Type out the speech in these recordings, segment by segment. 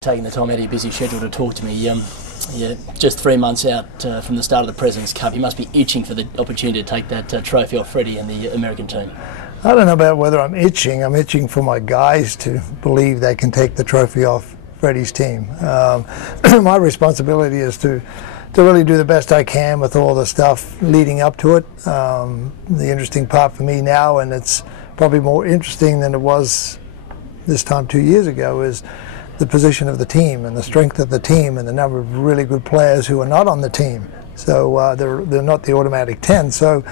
Taking the time out of your busy schedule to talk to me. You're just 3 months out from the start of the President's Cup. You must be itching for the opportunity to take that trophy off Freddie and the American team. I don't know about whether I'm itching. I'm itching for my guys to believe they can take the trophy off Freddie's team. My responsibility is to really do the best I can with all the stuff leading up to it. The interesting part for me now, and it's probably more interesting than it was this time 2 years ago, is the position of the team and the strength of the team and the number of really good players who are not on the team. So they're not the automatic 10. So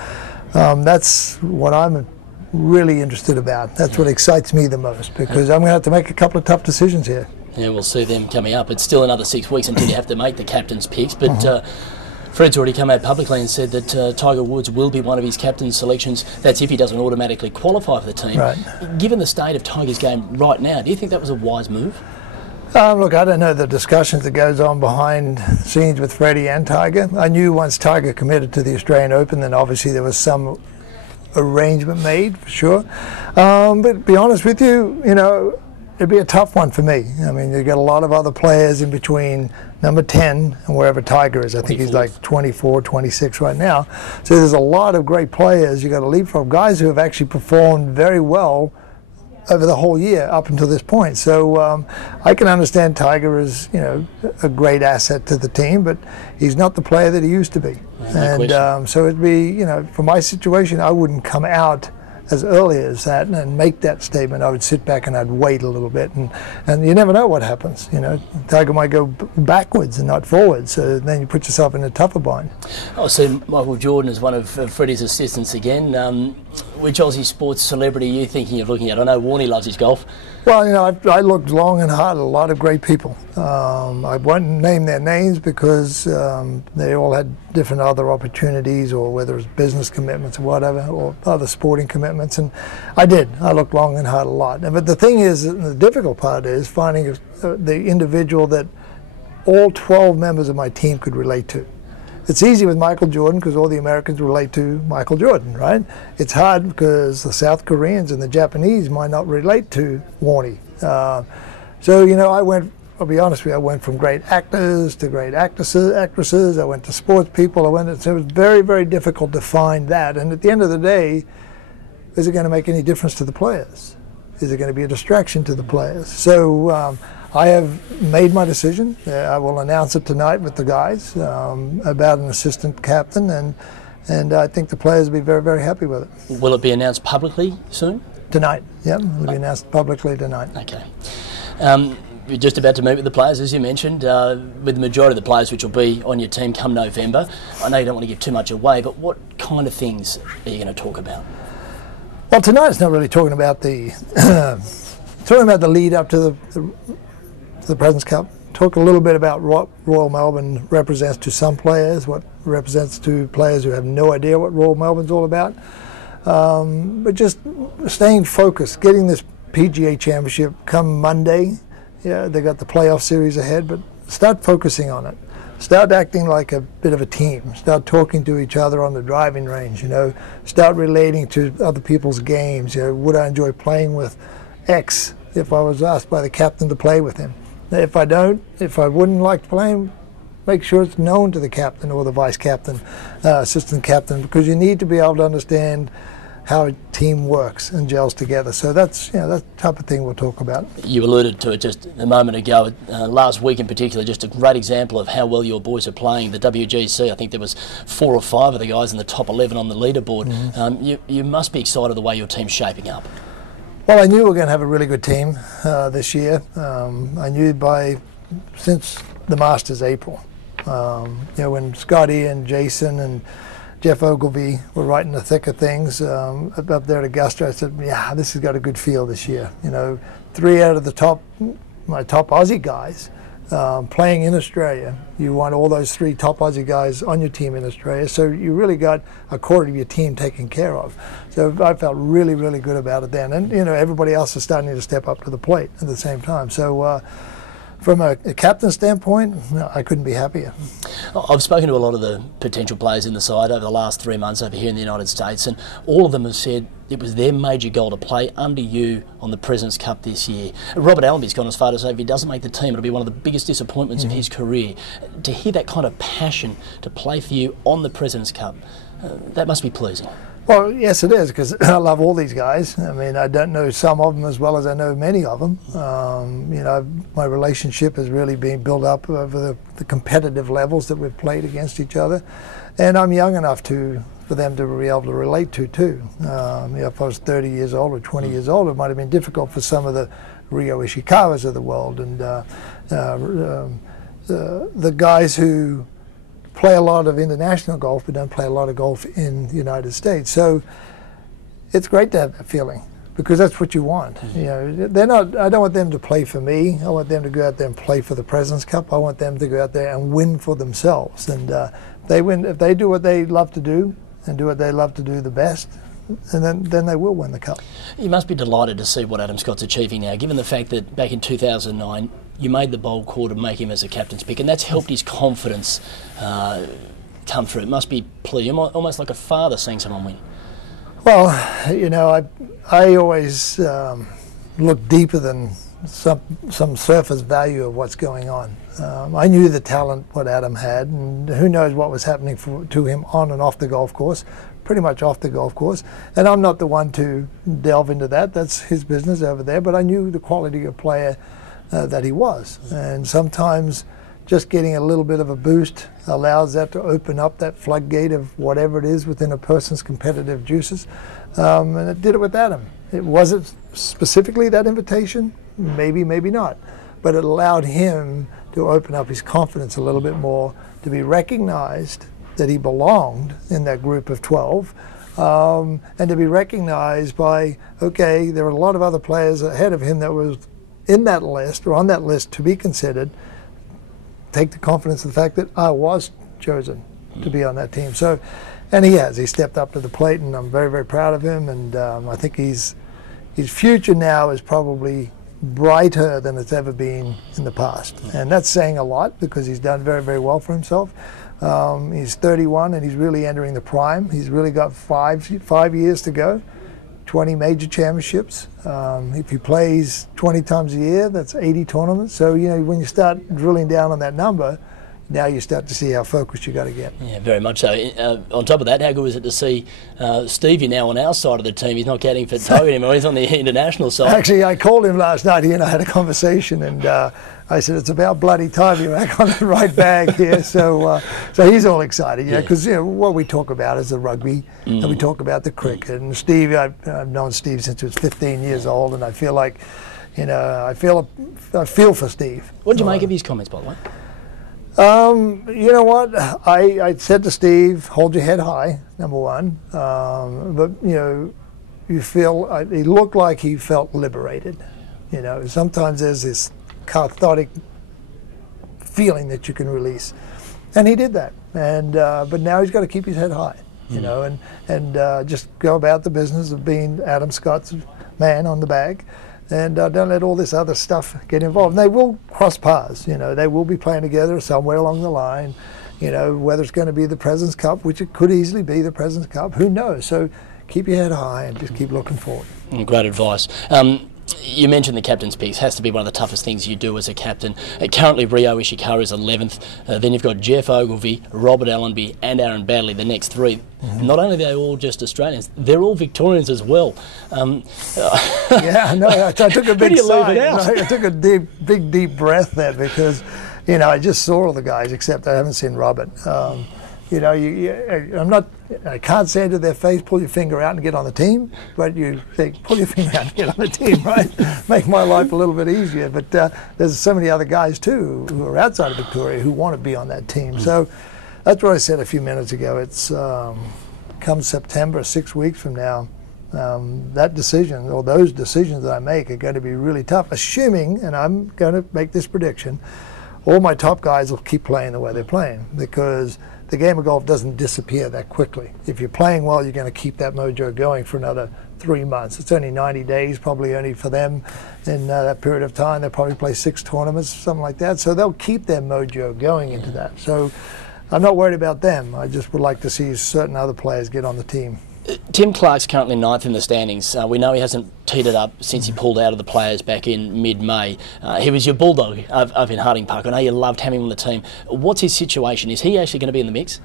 that's what I'm really interested about. That's what excites me the most, because I'm going to have to make a couple of tough decisions here. Yeah, we'll see them coming up. It's still another 6 weeks until you have to make the captain's picks, but Fred's already come out publicly and said that Tiger Woods will be one of his captain's selections. That's if he doesn't automatically qualify for the team. Right. Given the state of Tiger's game right now, do you think that was a wise move? Look, I don't know the discussions that goes on behind the scenes with Freddie and Tiger. I knew once Tiger committed to the Australian Open, then obviously there was some arrangement made, for sure. But to be honest with you, it'd be a tough one for me. I mean, you've got a lot of other players in between number 10 and wherever Tiger is. I think he's like 24, 26 right now. So there's a lot of great players you've got to leapfrog, guys who have actually performed very well over the whole year up until this point. So I can understand Tiger is, a great asset to the team, but he's not the player that he used to be. And so it'd be, for my situation, I wouldn't come out as early as that and make that statement. I would sit back and I'd wait a little bit, and you never know what happens. Tiger might go backwards and not forwards, so then you put yourself in a tougher bind. I see Michael Jordan as one of Freddie's assistants again. Which Aussie sports celebrity are you thinking of looking at? I know Warnie loves his golf. Well, I looked long and hard at a lot of great people. I won't name their names because they all had different other opportunities, or whether it was business commitments or whatever, or other sporting commitments. And I looked long and hard a lot. But the thing is, the difficult part is finding the individual that all 12 members of my team could relate to. It's easy with Michael Jordan because all the Americans relate to Michael Jordan, right? It's hard because the South Koreans and the Japanese might not relate to Warnie. I'll be honest with you, I went from great actors to great actresses. I went to sports people. So it was very, very difficult to find that. And at the end of the day, is it going to make any difference to the players? Is it going to be a distraction to the players? So I have made my decision. I will announce it tonight with the guys about an assistant captain, and I think the players will be very, very happy with it. Will it be announced publicly soon? Tonight, yeah. It will be announced publicly tonight. Okay. You're just about to meet with the players, as you mentioned, with the majority of the players which will be on your team come November. I know you don't want to give too much away, but what kind of things are you going to talk about? Well, tonight's not really talking about the lead up to the President's Cup. Talk a little bit about what Royal Melbourne represents to some players, what represents to players who have no idea what Royal Melbourne's all about. But just staying focused, getting this PGA Championship come Monday. Yeah, they got the playoff series ahead, but start focusing on it. Start acting like a bit of a team. Start talking to each other on the driving range. Start relating to other people's games. Would I enjoy playing with X if I was asked by the captain to play with him? If I wouldn't like to play him, make sure it's known to the captain or the vice captain, assistant captain, because you need to be able to understand how a team works and gels together. So that's that type of thing we'll talk about. You alluded to it just a moment ago. Last week in particular, just a great example of how well your boys are playing. The WGC, I think there was 4 or 5 of the guys in the top 11 on the leaderboard. Mm-hmm. You must be excited the way your team's shaping up. Well, I knew we were going to have a really good team this year. I knew since the Masters April. When Scotty and Jason and Jeff Ogilvy were right in the thick of things up there at Augusta, I said, yeah, this has got a good feel this year. 3 out of my top Aussie guys playing in Australia. You want all those 3 top Aussie guys on your team in Australia, so you really got a quarter of your team taken care of. So I felt really, really good about it then. And everybody else is starting to step up to the plate at the same time. So from a captain standpoint, I couldn't be happier. I've spoken to a lot of the potential players in the side over the last 3 months over here in the United States, and all of them have said it was their major goal to play under you on the President's Cup this year. Robert Allenby's gone as far to say if he doesn't make the team, it'll be one of the biggest disappointments of his career. To hear that kind of passion to play for you on the President's Cup, that must be pleasing. Well, yes, it is, because I love all these guys. I mean, I don't know some of them as well as I know many of them. You know, my relationship has really been built up over the competitive levels that we've played against each other. And I'm young enough for them to be able to relate to, too. You know, if I was 30 years old or 20 years old, it might have been difficult for some of the Ryo Ishikawas of the world and the guys who play a lot of international golf but don't play a lot of golf in the United States. So it's great to have that feeling, because that's what you want. You know, they're not. I don't want them to play for me. I want them to go out there and play for the President's Cup. I want them to go out there and win for themselves. And they win if they do what they love to do and do what they love to do the best. And then they will win the Cup. You must be delighted to see what Adam Scott's achieving now, given the fact that back in 2009 you made the bold call to make him as a captain's pick, and that's helped his confidence come through. It must be almost like a father seeing someone win. Well, you know, I always look deeper than some surface value of what's going on. I knew the talent what Adam had, and who knows what was happening to him on and off the golf course, pretty much off the golf course. And I'm not the one to delve into that. That's his business over there. But I knew the quality of player that he was. And sometimes just getting a little bit of a boost allows that to open up that floodgate of whatever it is within a person's competitive juices. And it did it with Adam. It wasn't specifically that invitation, maybe, maybe not. But it allowed him to open up his confidence a little bit more, to be recognized that he belonged in that group of 12, and to be recognized by, okay, there were a lot of other players ahead of him that was in that list or on that list to be considered. Take the confidence of the fact that I was chosen to be on that team. So, and he has. He stepped up to the plate, and I'm very, very proud of him. And I think his future now is probably brighter than it's ever been in the past. And that's saying a lot, because he's done very, very well for himself. He's 31 and he's really entering the prime. He's really got five years to go, 20 major championships. If he plays 20 times a year, that's 80 tournaments. So, you know, when you start drilling down on that number, now you start to see how focused you got to get. Yeah, very much so. On top of that, how good was it to see Stevie now on our side of the team? He's not caddying for Toby anymore. He's on the international side. Actually, I called him last night. He and I had a conversation, and I said, it's about bloody time you're back on the right bag here. So he's all excited, because you know, what we talk about is the rugby, and we talk about the cricket. And Steve, I've known Steve since he was 15 years old, and I feel like, you know, I feel for Steve. What did you make of his comments, by the way? You know what? I said to Steve, hold your head high, number one. But, you know, you feel, he looked like he felt liberated. You know, sometimes there's this cathartic feeling that you can release. And he did that. And but now he's got to keep his head high, you know, and just go about the business of being Adam Scott's man on the bag. And don't let all this other stuff get involved. And they will cross paths, you know. They will be playing together somewhere along the line, you know, whether it's going to be the President's Cup, which it could easily be the President's Cup, who knows. So keep your head high and just keep looking forward. Great advice. You mentioned the captain's picks. Has to be one of the toughest things you do as a captain. Currently, Ryo Ishikawa is 11th. Then you've got Jeff Ogilvy, Robert Allenby and Aaron Baddeley, the next three. Not only are they all just Australians, they're all Victorians as well. Yeah, no, I took a big sigh. I took a big, deep breath there, because, you know, I just saw all the guys, except I haven't seen Robert. You know, I can't say to their face, pull your finger out and get on the team, but you think, pull your finger out and get on the team, right? Make my life a little bit easier. But there's so many other guys, too, who are outside of Victoria who want to be on that team. So that's what I said a few minutes ago. It's come September, 6 weeks from now, that decision, or those decisions that I make, are going to be really tough, assuming, and I'm going to make this prediction, all my top guys will keep playing the way they're playing, because the game of golf doesn't disappear that quickly. If you're playing well, you're going to keep that mojo going for another 3 months. It's only 90 days, probably only for them in that period of time. They'll probably play 6 tournaments, something like that. So they'll keep their mojo going into that. So I'm not worried about them. I just would like to see certain other players get on the team. Tim Clark's currently 9th in the standings. We know he hasn't teed it up since he pulled out of the Players back in mid-May. He was your bulldog up in Harding Park. I know you loved having him on the team. What's his situation? Is he actually going to be in the mix?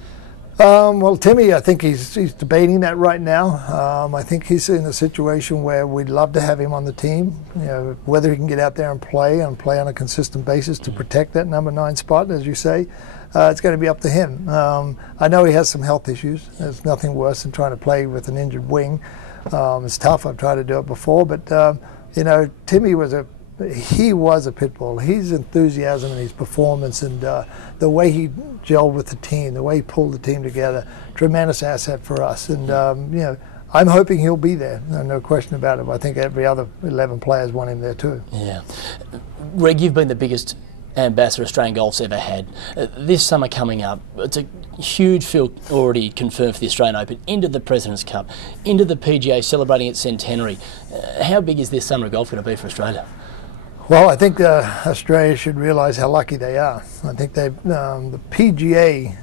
Well, Timmy, I think he's debating that right now. I think he's in a situation where we'd love to have him on the team. You know, whether he can get out there and play on a consistent basis to protect that number 9 spot, as you say, it's going to be up to him. I know he has some health issues. There's nothing worse than trying to play with an injured wing. It's tough. I've tried to do it before, but you know, Timmy was a pit bull. His enthusiasm and his performance and the way he gelled with the team, the way he pulled the team together, tremendous asset for us. And you know, I'm hoping he'll be there. No question about it. But I think every other 11 players want him there too. Yeah, Reg, you've been the biggest ambassador Australian golf's ever had. This summer coming up, it's a huge field already confirmed for the Australian Open, into the President's Cup, into the PGA celebrating its centenary. How big is this summer of golf going to be for Australia? Well, I think Australia should realise how lucky they are. I think the PGA,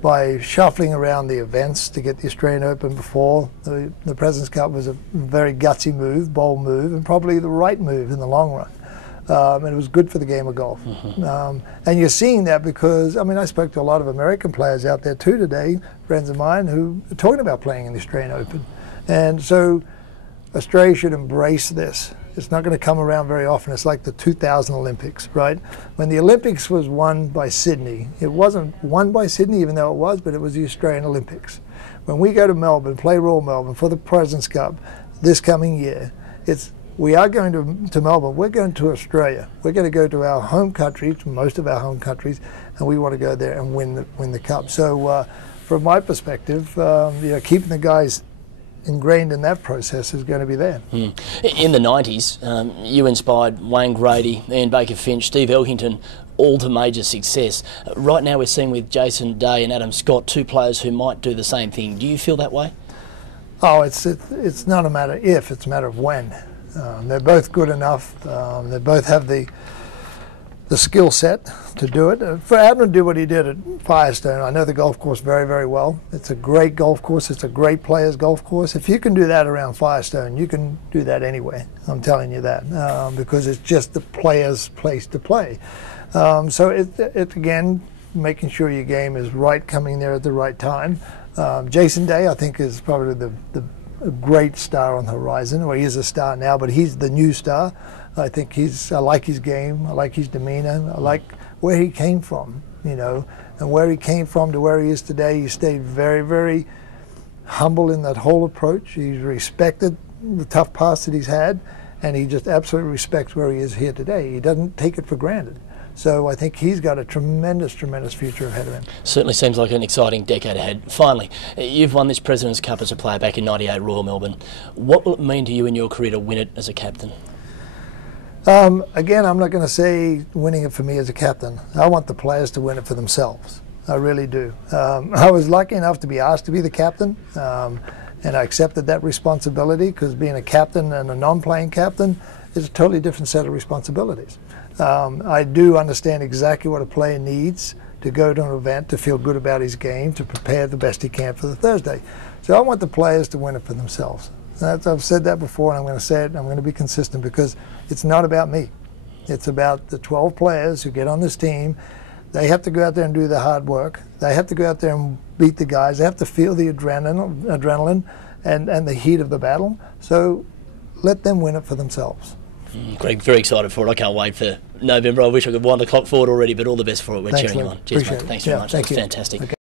by shuffling around the events to get the Australian Open before the President's Cup, was a very gutsy move, bold move, and probably the right move in the long run. And it was good for the game of golf. And you're seeing that because, I mean, I spoke to a lot of American players out there too today, friends of mine, who are talking about playing in the Australian Open. And so Australia should embrace this. It's not going to come around very often. It's like the 2000 Olympics, right? When the Olympics was won by Sydney, it wasn't won by Sydney, even though it was, but it was the Australian Olympics. When we go to Melbourne, play Royal Melbourne for the President's Cup this coming year, we are going to Melbourne. We're going to Australia. We're going to go to our home country, to most of our home countries, and we want to go there and win the cup. So, from my perspective, you know, keeping the guys ingrained in that process is going to be there. In the 90s, you inspired Wayne Grady, Ian Baker Finch, Steve Elkington, all to major success. Right now, we're seeing with Jason Day and Adam Scott, 2 players who might do the same thing. Do you feel that way? Oh, it's not a matter if, it's a matter of when. They're both good enough. They both have the skill set to do it. For Adam to do what he did at Firestone, I know the golf course very, very well. It's a great golf course. It's a great players' golf course. If you can do that around Firestone, you can do that anywhere. I'm telling you that, because it's just the players' place to play. So it again, making sure your game is right, coming there at the right time. Jason Day, I think, is probably the great star on the horizon. Well, he is a star now, but he's the new star. I think I like his game, I like his demeanor, I like where he came from, you know, and where he came from to where he is today. He stayed very, very humble in that whole approach. He's respected the tough past that he's had, and he just absolutely respects where he is here today. He doesn't take it for granted. So I think he's got a tremendous, tremendous future ahead of him. Certainly seems like an exciting decade ahead. Finally, you've won this President's Cup as a player back in '98 Royal Melbourne. What will it mean to you in your career to win it as a captain? Again, I'm not going to say winning it for me as a captain. I want the players to win it for themselves. I really do. I was lucky enough to be asked to be the captain, and I accepted that responsibility, because being a captain and a non-playing captain is a totally different set of responsibilities. I do understand exactly what a player needs to go to an event, to feel good about his game, to prepare the best he can for the Thursday. So I want the players to win it for themselves. I've said that before, and I'm going to say it, and I'm going to be consistent, because it's not about me. It's about the 12 players who get on this team. They have to go out there and do the hard work. They have to go out there and beat the guys. They have to feel the adrenaline and the heat of the battle. So let them win it for themselves. Greg, very excited for it. I can't wait for November. I wish I could wind the clock forward already, but all the best for it. We're cheering you on. Cheers, mate. Thanks very much. That's fantastic. Okay.